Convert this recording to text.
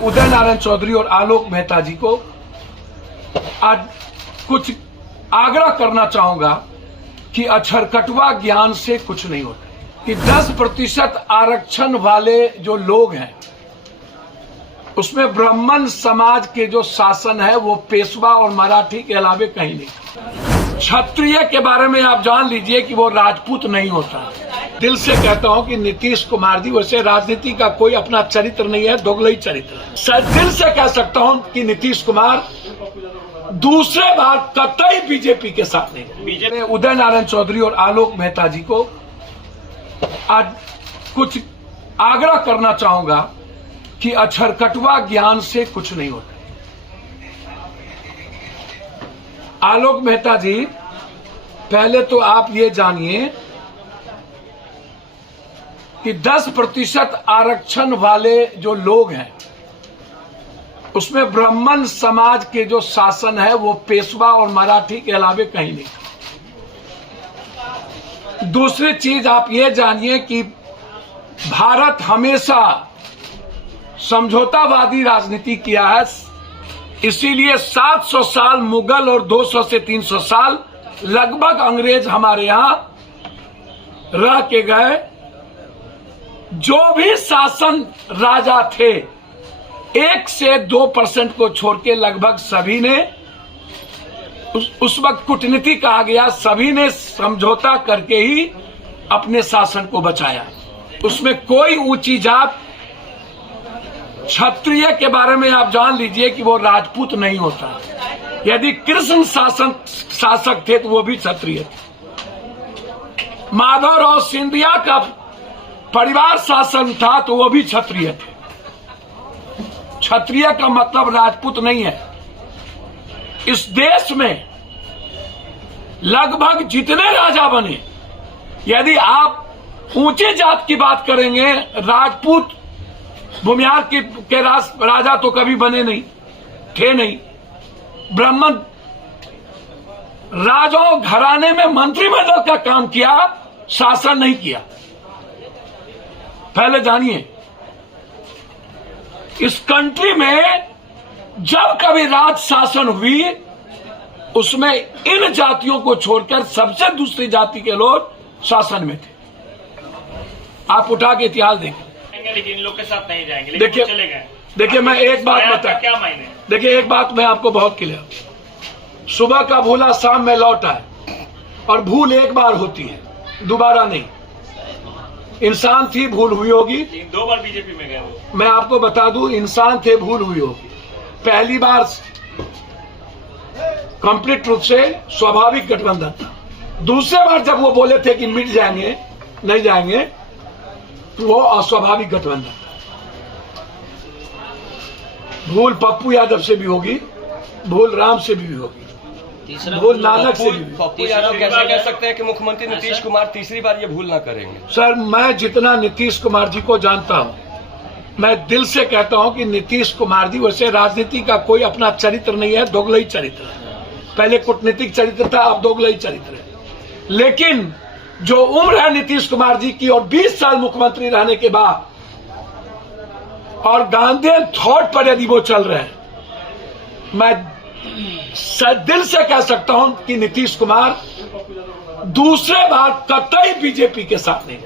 उदय नारायण चौधरी और आलोक मेहता जी को आज कुछ आग्रह करना चाहूंगा कि अक्षरकटवा ज्ञान से कुछ नहीं होता। कि 10% आरक्षण वाले जो लोग हैं उसमें ब्राह्मण समाज के जो शासन है वो पेशवा और मराठी के अलावे कहीं नहीं। क्षत्रिय के बारे में आप जान लीजिए कि वो राजपूत नहीं होता। दिल से कहता हूं कि नीतीश कुमार जी वैसे राजनीति का कोई अपना चरित्र नहीं है, दोगलई चरित्र है। दिल से कह सकता हूं कि नीतीश कुमार दूसरे बार कतई बीजेपी के साथ नहीं। उदय नारायण चौधरी और आलोक मेहता जी को आज कुछ आग्रह करना चाहूंगा कि अक्षरकटवा ज्ञान से कुछ नहीं होता। आलोक मेहता जी, पहले तो आप ये जानिए कि 10% आरक्षण वाले जो लोग हैं उसमें ब्राह्मण समाज के जो शासन है वो पेशवा और मराठी के अलावे कहीं नहीं। दूसरी चीज आप ये जानिए कि भारत हमेशा समझौतावादी राजनीति किया है, इसीलिए 700 साल मुगल और 200 से 300 साल लगभग अंग्रेज हमारे यहां रह के गए। जो भी शासन राजा थे 1 से 2% को छोड़ के लगभग सभी ने उस वक्त कूटनीति कहा गया, सभी ने समझौता करके ही अपने शासन को बचाया। उसमें कोई ऊंची जात, क्षत्रिय के बारे में आप जान लीजिए कि वो राजपूत नहीं होता। यदि कृष्ण शासक थे तो वो भी क्षत्रिय थे। माधवराव सिंधिया का परिवार शासन था तो वो भी क्षत्रिय थे। क्षत्रिय का मतलब राजपूत नहीं है। इस देश में लगभग जितने राजा बने, यदि आप ऊंचे जात की बात करेंगे, राजपूत भूमिहार के राजा तो कभी बने नहीं, थे नहीं। ब्राह्मण राजाओं घराने में मंत्रिमंडल का काम किया, शासन नहीं किया। पहले जानिए, इस कंट्री में जब कभी राज शासन हुई उसमें इन जातियों को छोड़कर सबसे दूसरी जाति के लोग शासन में थे। आप उठा के इतिहास देखें। लेकिन इन लोग के साथ नहीं जाएंगे। देखिए मैं एक बात बता, क्या मायने? देखिए एक बात मैं आपको बहुत क्लियर, सुबह का भूला शाम में लौट आए, और भूल एक बार होती है, दोबारा नहीं। इंसान थी, भूल हुई होगी। 2 बार बीजेपी में गए वो। मैं आपको बता दूं, इंसान थे, भूल हुई होगी। पहली बार कंप्लीट रूप से स्वाभाविक गठबंधन था। दूसरे बार जब वो बोले थे कि मिट जाएंगे, नहीं जाएंगे, तो वो अस्वाभाविक गठबंधन था। भूल पप्पू यादव से भी होगी, भूल राम से भी होगी, भूल नानक से भी। पप्पू यादव कैसे कह सकते हैं कि मुख्यमंत्री नीतीश कुमार तीसरी बार ये भूल ना करेंगे? सर, मैं जितना नीतीश कुमार जी को जानता हूं, मैं दिल से कहता हूं कि नीतीश कुमार जी वैसे राजनीति का कोई अपना चरित्र नहीं है, दोगलई चरित्र है। पहले कूटनीतिक चरित्र था, अब दोगलई चरित्र है। लेकिन जो उम्र है नीतीश कुमार जी की, और 20 साल मुख्यमंत्री रहने के बाद, और गांधीयन थॉट पर यदि वो चल रहे हैं, मैं दिल से कह सकता हूं कि नीतीश कुमार दूसरे बार कतई बीजेपी के साथ नहीं।